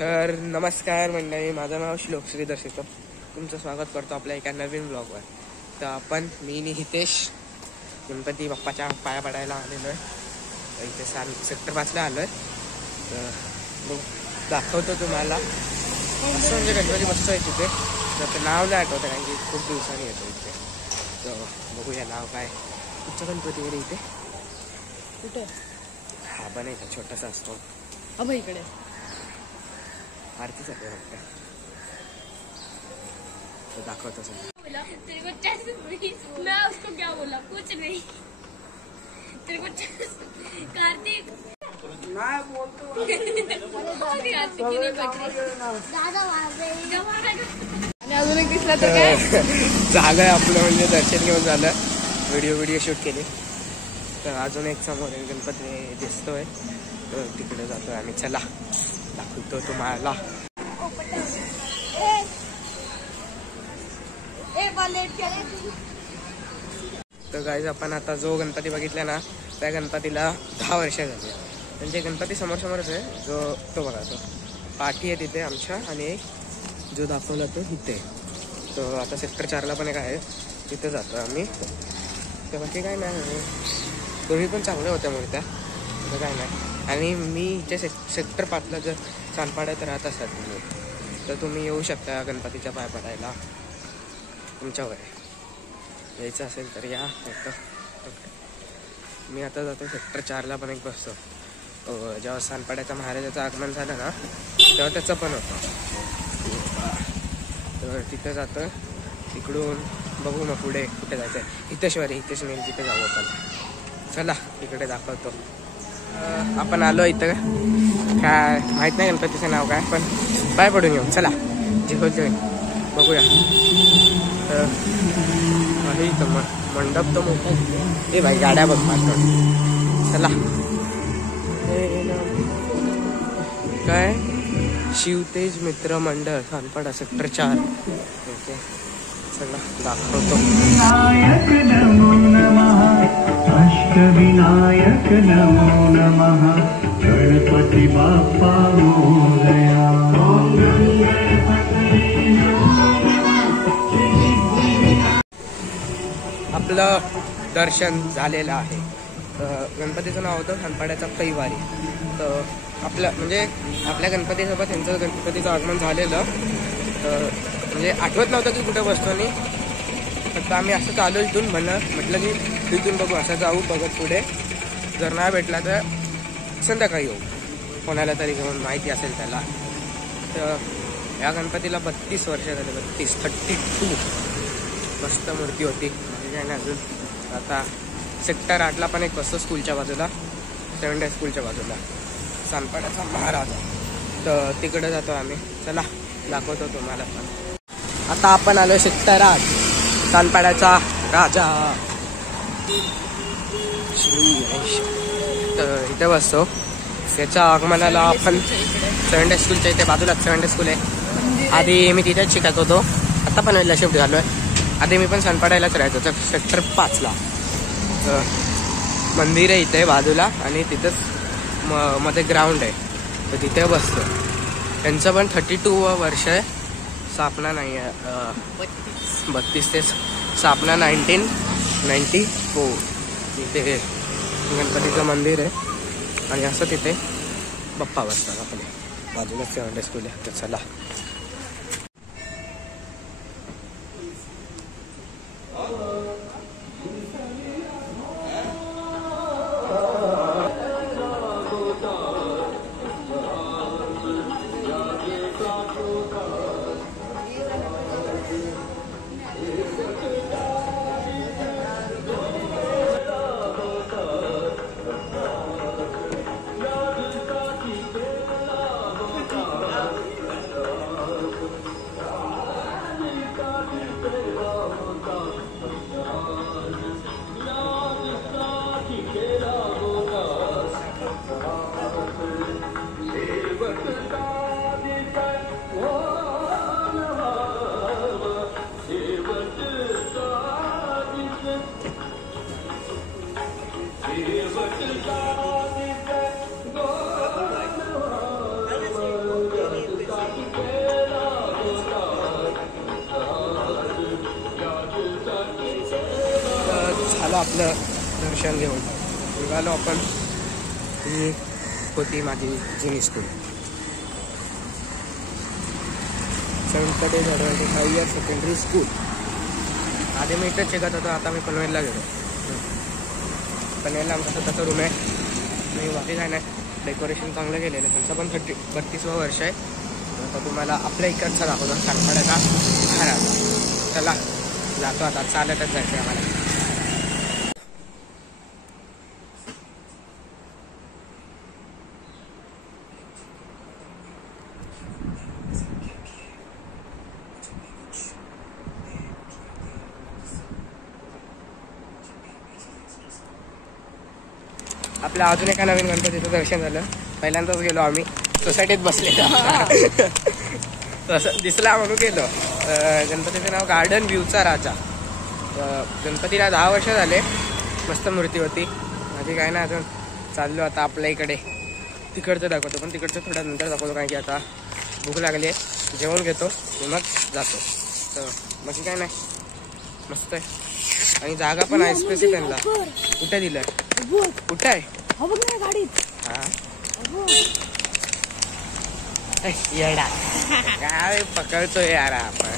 तर नमस्कार मंडळी, माझं नाव श्लोक श्रीधर शेतो. तुमचं स्वागत करतो आपल्या एका नवीन ब्लॉगवर. तर आपण मी हितेश गणपती बाप्पाच्या पाया पडायला आलेलो आहे. इथे सेक्टर 5ला आलो आहे. तर दाखवतो तुम्हाला. असं म्हणजे गणपती मस्त आहे तिथे. तर नाव नाही आठवतं कारण की खूप दिवसांनी येतो इथे. तर बघूया नाव काय. कुठचा गणपती आहे इथे? कुठे? हा बनायचा छोटासा असतो. अब इकडे आरती चालू आहे. तो दाखवतो सर. मैं उसको क्या बोला? कुछ नहीं. तेरे को कार्तिक मैं बोलतो आणि अजून एक दिसला तर काय झालंय आपलं, म्हणजे दर्शन घेऊन झालं. व्हिडिओ शूट केले. तर अजून एक समोर गणपती दिसतोय. तर तिकडे जातोय आम्ही. चला दाखवतो तुम्हाला. तर गाईज, आपण आता जो गणपती बघितला ना, त्या गणपतीला 10 वर्ष झाली. म्हणजे गणपती समोरच आहे. जो तो बघा, तो पाठी आहे तिथे आमच्या, आणि जो दाखवला तो इथे. तो आता सेक्टर 4ला पण एक आहे, तिथे जातो आम्ही. तर बाकी काय नाही, दोन्ही पण चांगल्या होत्या मूर्त्या. तर काय नाही. आणि मी इथे सेक्टर 5ला जर चांदपाड्यात राहत असाल तुम्ही, तर तुम्ही येऊ शकता गणपतीच्या पाय पडायला. तुमच्यावर यायचं असेल तर या. मी आता जातो सेक्टर 4ला पण एक बसतो. जेव्हा चांदपाड्याच्या महाराजाचं आगमन झालं ना, तेव्हा त्याचं पण होतं. तर तिथे जातं. तिकडून बघू मग पुढे कुठे जायचं आहे. हितेश मेन तिथे जाऊ आपण. चला तिकडे दाखवतो. आपण आलो इथं. काय माहीत नाही गणपतीचं नाव काय, पण पाय पडून येऊ. चला जे होते बघूया. आहे इथं मंडप तो मोठा. हे भाई गाड्या बघ मात्र. चला. काय शिवतेज मित्र मंडळ चांदपाडा सेक्टर 4. ओके, चला दाखवतो. विनायक नमो नमः, अष्टविनायक नमो नमः, गणपती बाप्पा मोरया. आपलं दर्शन झालेलं आहे. गणपतीचं नाव होतं चांदपाड्याचा कैवारी. तर आपल्या गणपतीसोबत यांचं गणपतीचं आगमन झालेलं. म्हणजे आठवत नव्हतं की कुठे बसतो. आणि फक्त आम्ही असं चालू इथून म्हटलं की इथून बघू, असं जाऊ बघत पुढे. जर नाही भेटला तर संध्याकाळी येऊ, कोणाला तरी घेऊन, माहिती असेल त्याला. तर या गणपतीला 32 वर्ष झाले. 32 मस्त मूर्ती होती. काय नाही अजून. आता सेक्टर 8ला पण एक बसतो स्कूलच्या बाजूला, 7 डे स्कूलच्या बाजूला, चांदपाड्याचा महाराजा. तर तिकडे जातो आम्ही. चला दाखवतो तुम्हाला पण. आता आपण आलो सेक्टर 8, चांदपाड्याचा राजा. तर इथे बसतो. त्याच्या आगमनाला आपण 7 डे स्कूलच्या इथे बाजूलाच 7 डे स्कूल आहे. आधी मी तिथेच शिकत होतो. आता पण वेळेला शिफ्ट झालो आहे. आधी मी पण चांदपाड्यालाच राहायचो. तर सेक्टर 5ला मंदिर आहे इथे बाजूला, आणि तिथंच मध्ये ग्राउंड आहे. तर तिथे बसतो. त्यांचं पण 32 वर्ष आहे. स्थापना नाही आहे 32 ते स्थापना 1994. तिथे गणपतीचं मंदिर आहे. आणि असं तिथे बाप्पा बसतात आपले. बाजूला 7 डे स्कूल आहे. तर चला. झालं आपलं दर्शन घेऊन निघालो आपण. ही होती माझी जुनी school, Venkatesh advantage higher secondary school. आधी मी इथंच शिकत होतो, आता मी पनवेलला गेलो. पनवेलला आमचा स्वतःचा रूम आहे. नाही बाकी काय नाही, डेकोरेशन चांगलं केलेलं आहे. त्यांचं पण 32वं वर्ष आहे. आता तुम्हाला आपल्या इकडचा दाखवतो सानपाड्याचा घराचा. चला जातो आता, चालतच जायचं आम्हाला. आपल्या अजून एका नवीन गणपतीचं दर्शन झालं. पहिल्यांदाच गेलो आम्ही, सोसायटीत बसले तसं दिसला म्हणून गेलो. गणपतीचं नाव गार्डन व्ह्यूचा राजा. गणपतीला 10 वर्ष झाले. मस्त मूर्ती होती. आधी काय ना, अजून चाललो आता आपल्या इकडे. तिकडचं दाखवतो, पण तिकडचं थोडं नंतर दाखवतो, कारण की आता भूक लागली आहे. जेवण घेतो मग जातो. तर बाकी काय नाही, मस्त आहे. आणि जागा पण आहे स्पेसिफिक त्यांना. कुठे दिलंय, कुठं आहे गाडीत? येडा काय पकडतो यार आपण.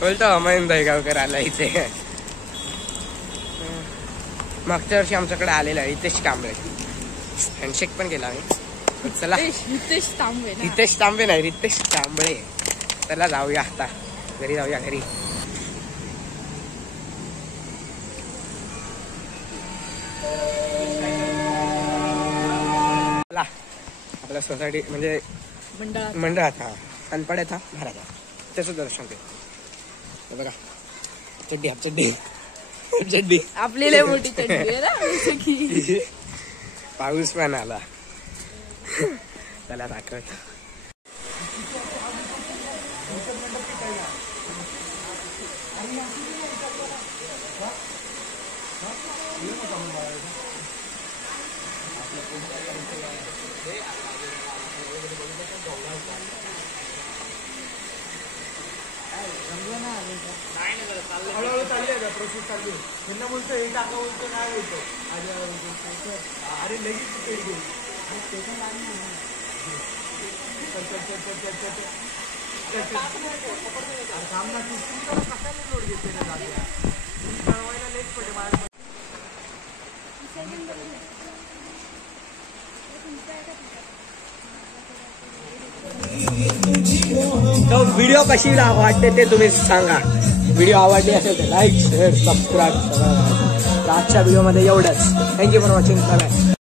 बोलतो अमन दहीगावकर आला इथे. मागच्या वर्षी आमच्याकडे आलेला आहे हितेश कांबळे. हँडशेक पण केला आम्ही. चला हितेश तांबे. हितेश तांबे नाही, रितेश कांबळे. चला जाऊया आता घरी, जाऊया घरी. आपल्या सोसायटी म्हणजे मंडळात सानपाड्याचा महाराजा त्याचं दर्शन केलं. बघा चड्डी, हाफ चड्डी, चड्डी आपली लय मोठी चड्डी आहे ना. पाऊस पण आला. त्याला दाखवत हळूहळू चालली आहे प्रोसेस चालली. त्यांना बोलतो हे टाका, बोलतो काय बोलतो अरे लगेच तो व्हिडिओ कशी वाटते ते तुम्ही सांगा. व्हिडिओ आवडली असेल तर लाईक, शेअर, सबस्क्राईब करा. आजच्या व्हिडिओमध्ये एवढंच. Thank you for watching. बाय.